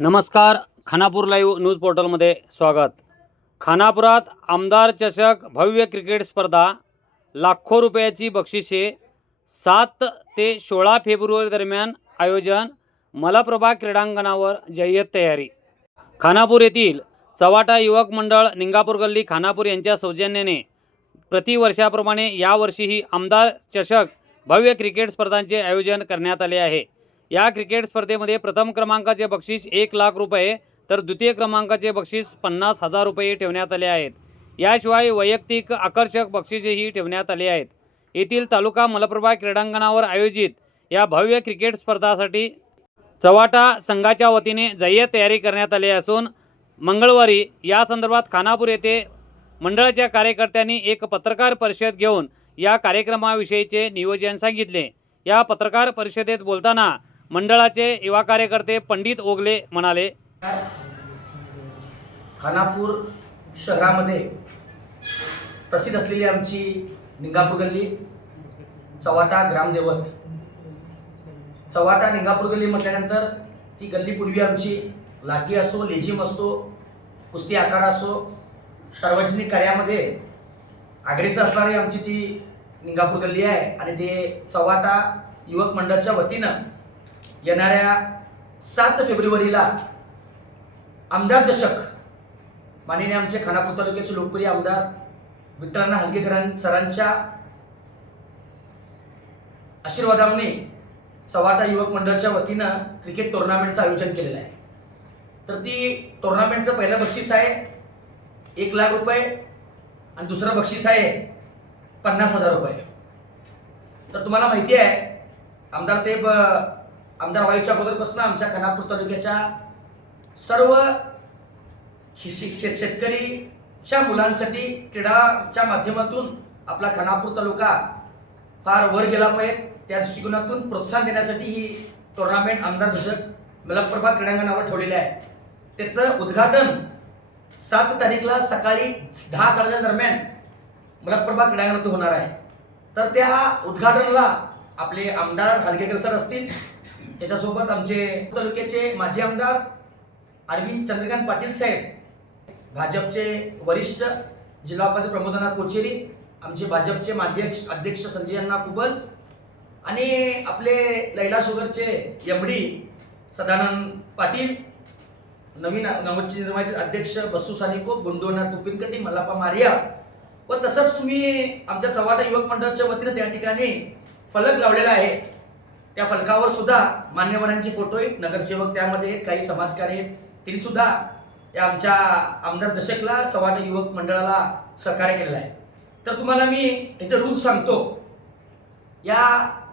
नमस्कार Khanapur live news पोर्टलमध्ये स्वागत. खानापुरात आमदार चषक भव्य क्रिकेट स्पर्धा लाखो रुपयाची बक्षिसे सात ते सोळा फेब्रुवारी दरम्यान आयोजन मलप्रभा क्रीडांगणावर जय्यत तयारी. खानापूर येथील चवाटा युवक मंडळ निंगापूर गल्ली खानापूर यांच्या सौजन्याने प्रतिवर्षाप्रमाणे यावर्षीही आमदार चषक भव्य क्रिकेट स्पर्धांचे आयोजन करण्यात आले आहे. या क्रिकेट स्पर्धेमध्ये प्रथम क्रमांकाचे बक्षीस एक लाख रुपये तर द्वितीय क्रमांकाचे बक्षीस पन्नास हजार रुपये ठेवण्यात आले आहेत. याशिवाय वैयक्तिक आकर्षक बक्षिसेही ठेवण्यात आले आहेत. येथील तालुका मलप्रभा क्रीडांगणावर आयोजित या भव्य क्रिकेट स्पर्धासाठी चवाटा संघाच्या वतीने जय्यत तयारी करण्यात आली असून मंगळवारी या संदर्भात खानापूर येथे मंडळाच्या कार्यकर्त्यांनी एक पत्रकार परिषद घेऊन या कार्यक्रमाविषयीचे नियोजन सांगितले. या पत्रकार परिषदेत बोलताना मंडळाचे युवा कार्यकर्ते पंडित ओगले म्हणाले खानापूर शहरामध्ये प्रसिद्ध असलेली आमची निंगापूर गल्ली चवाटा ग्रामदेवत. चवाटा निंगापूर गल्ली म्हटल्यानंतर ती गल्ली पूर्वी आमची लाठी असो लेझिम असतो कुस्ती आखाडा असो सार्वजनिक कार्यामध्ये आघाडीचं असणारी आमची ती निंगापूर गल्ली आहे. आणि ते चवाटा युवक मंडळाच्या वतीनं येणाऱ्या सात फेब्रुवारीला आमदार चषक माननीय आमचे खानापूर तालुक्याचे लोकप्रिय आमदार मित्रांना हलगेकरां सरांच्या आशीर्वादाने सवाटा युवक मंडळाच्या वतीनं क्रिकेट टुर्नामेंटचं आयोजन केलेलं आहे. तर ती टुर्नामेंटचं पहिलं बक्षीस आहे एक लाख रुपये आणि दुसरं बक्षीस आहे पन्नास हजार रुपये. तर तुम्हाला माहिती आहे आमदार साहेब आमदार व्हायच्या अगोदरपासून आमच्या खानापूर तालुक्याच्या सर्व शिक्षित शेतकरीच्या मुलांसाठी क्रीडाच्या माध्यमातून आपला खानापूर तालुका फार वर गेला पाहिजे. त्या दृष्टिकोनातून प्रोत्साहन देण्यासाठी ही टुर्नामेंट आमदार दशक मलप्रभा क्रीडांगणावर ठेवलेले आहे. त्याचं उद्घाटन सात तारीखला सकाळी दहा साडेदहा दरम्यान मलप्रभा क्रीडांगणात होणार आहे. तर त्या उद्घाटनाला आपले आमदार हलगेकर सर असतील त्याच्यासोबत आमचे तालुक्याचे माजी आमदार अरविंद चंद्रकांत पाटील साहेब भाजपचे वरिष्ठ जिल्हा उपाध्यक्ष प्रमोदना कोचेरी आमचे भाजपचे माजी अध्यक्ष- संजय अण्णा कुबल आणि आपले लैला शुगरचे एम डी सदानंद पाटील नवीन नवनिर्माचे अध्यक्ष बसू सानिको गुंडोना तुपिनकटी मल्लापा मारिया व तसंच तुम्ही आमच्या चव्हाटा युवक मंडळाच्या वतीनं त्या ठिकाणी फलक लावलेला आहे. त्या फलकावर सुद्धा मान्यवरांचे फोटो आहेत नगरसेवक त्यामध्ये आहेत काही समाजकार्य आहेत. त्यांनी सुद्धा या आमच्या आमदार दशकला चव्हाट युवक मंडळाला सहकार्य केलेलं आहे. तर तुम्हाला मी ह्याचे रूल्स सांगतो. या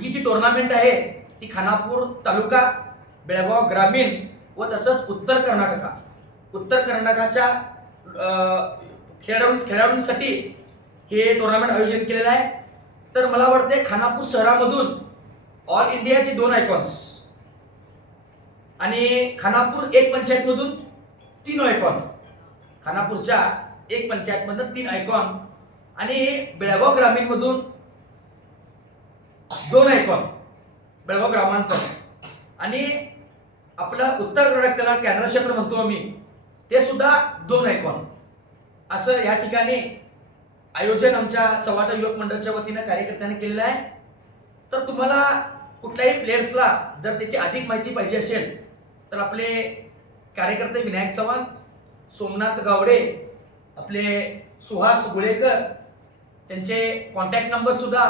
ही जी टुर्नामेंट आहे ती खानापूर तालुका बेळगाव ग्रामीण व तसंच उत्तर कर्नाटका. उत्तर कर्नाटकाच्या खेळाडू खेळाडूंसाठी हे टुर्नामेंट आयोजन केलेलं आहे. तर मला वाटते खानापूर शहरामधून ऑल इंडियाचे दोन आयकॉन्स आणि खानापूर एक पंचायतमधून तीन आयकॉन खानापूरच्या एक पंचायतमधून तीन आयकॉन आणि बेळगाव ग्रामीणमधून दोन आयकॉन बेळगाव ग्रामांतर. आणि आपलं उत्तर कर्नाटक त्याला कॅनरा क्षेत्र म्हणतो आम्ही ते सुद्धा दोन आयकॉन असं या ठिकाणी आयोजन आमच्या चव्हाटा युवक मंडळाच्या वतीनं कार्यकर्त्यांनी केलेलं आहे. तर तुम्हाला कुठल्याही प्लेयर्सला जर त्याची अधिक माहिती पाहिजे असेल तर आपले कार्यकर्ते विनायक चव्हाण सोमनाथ गावडे आपले सुहास गुळेकर त्यांचे कॉन्टॅक्ट नंबरसुद्धा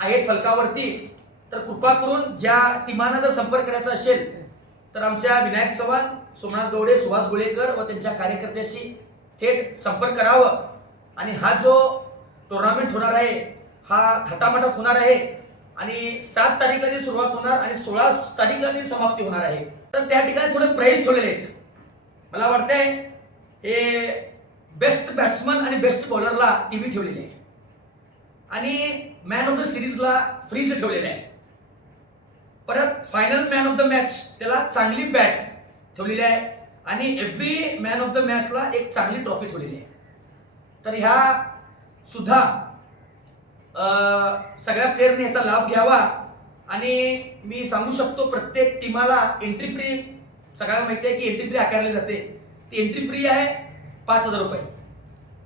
आहेत फलकावरती. तर कृपा करून ज्या टीमांना जर संपर्क करायचा असेल तर आमच्या विनायक चव्हाण सोमनाथ गवडे सुहास गुळेकर व त्यांच्या कार्यकर्त्याशी थेट संपर्क करावं. आणि हा जो टुर्नामेंट होणार आहे हा थटामटात होणार आहे आणि सात तारीखला सुरुवात होणार आणि सोळा तारीखला समाप्ती होणार आहे. तर त्या ठिकाणी थोडे प्राईज ठेवलेले आहेत. मला वाटतंय हे बेस्ट बॅट्समन आणि बेस्ट बॉलरला टी व्ही ठेवलेली आहे. आणि मॅन ऑफ द सिरीजला फ्रीज ठेवलेलं आहे. परत final man of the match त्याला चांगली बॅट ठेवलेली आहे. आणि एव्हरी मॅन ऑफ द मॅचला एक चांगली ट्रॉफी ठेवलेली आहे. तर ह्या सुद्धा सगळ्या प्लेअरने याचा लाभ घ्यावा. आणि मी सांगू शकतो प्रत्येक टीमाला एंट्री फ्री सगळ्यांना माहिती आहे की एंट्री फ्री आकारली जाते. ती एंट्री फ्री आहे पाच हजार रुपये.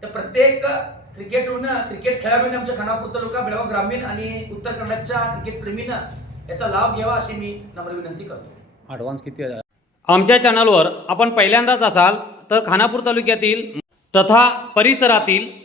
तर प्रत्येक क्रिकेटनं क्रिकेट खेळाडूने आमच्या खानापूर तालुका बेळगाव ग्रामीण आणि उत्तर कन्नडच्या क्रिकेट प्रेमीनं याचा लाभ घ्यावा अशी मी नम्र विनंती करतो. ॲडव्हान्स किती आहे? आमच्या चॅनलवर आपण पहिल्यांदाच असाल तर खानापूर तालुक्यातील तथा परिसरातील